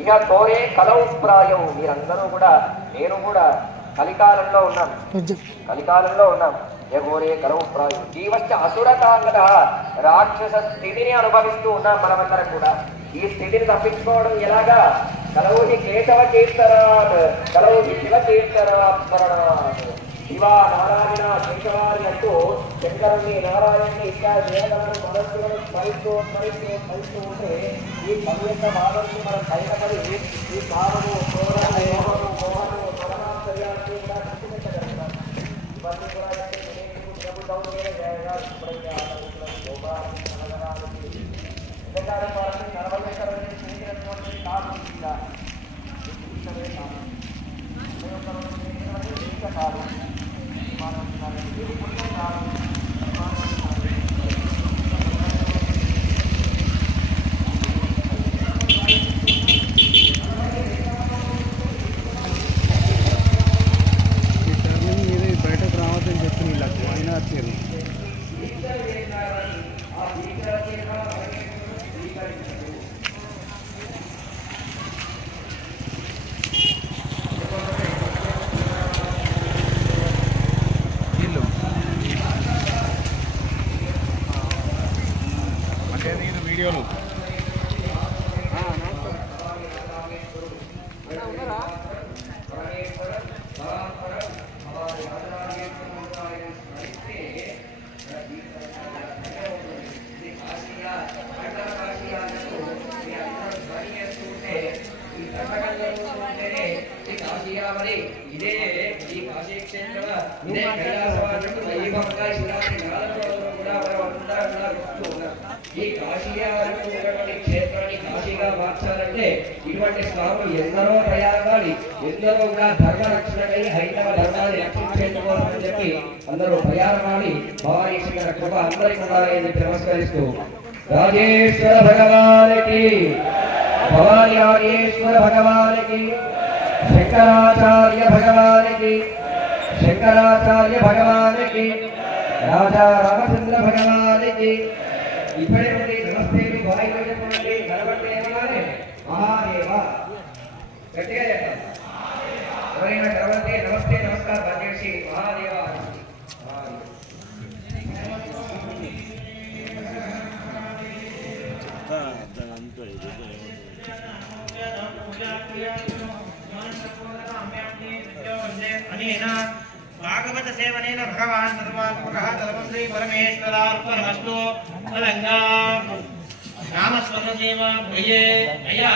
ఇక కోరే కలవు ప్రాయం మీరందరూ కూడా నేను కూడా కలికాలంలో ఉన్నాం ఎగోరే కలవు ప్రాయం జీవశ్చ అసురతాంగత రాక్షస స్థితిని అనుభవిస్తూ ఉన్నాం మనమందరం కూడా. ఈ స్థితిని తప్పించుకోవడం ఎలాగా? కలవుని కేశవ కీర్తనాత్ కలవుని శివ కీర్తనాత్ స్మరణాత్. శివ నారాయణ కేశవారి అంటూ శంకరుని నారాయణని ఇత్యాది దేవతలను మనస్సులను స్మరిస్తూ ఉంటే ఈ కవి యొక్క భావాన్ని మనం బయటపడి ఈ భావము క్రోధము మోహము మోహనము కూడా కట్టుకుంటగలుగుతాం. ఇవన్నీ కూడా బయటకు రావద్దని చెప్పి వీళ్ళకు అయినా వచ్చారు. వీడియోలు ఇదే ఈ కాశీ క్షేత్రం ఇదే కైలాసవాసుడు వైభవంగా శివరాత్రి నాలుగు కూడా ఈ కాశీయాటువంటి క్షేత్రాన్ని కాశీగా మార్చాలంటే ఇటువంటి స్వాములు ఎందరో ప్రయాణాలు ఎందరో కూడా ధర్మ రక్షణకై హైందవ ధర్మాన్ని రక్షించేందుకోసం అని చెప్పి అందరూ ప్రయాణమాడి భవానీ శంకర కృప అందరికీ ఉండాలని నమస్కరిస్తూ రాజేశ్వర భగవానికి భవానీ రాజేశ్వర భగవానికి శంకరాచార్య భగవానికి రాజా రామచంద్ర భగవానికి ఇప్పటి నుండి నమస్తే వాయుడి గణపతి మహాదేవ గట్టిగా ఎవరైనా గణపతి నమస్తే నమస్కారం చేసి మహాదేవ भागवत सेवनेन भगवान् सर्वात्मकः सर्वं श्री परमेश्वरार्पणमस्तु। नामस्मरणसेवा प्रिये अया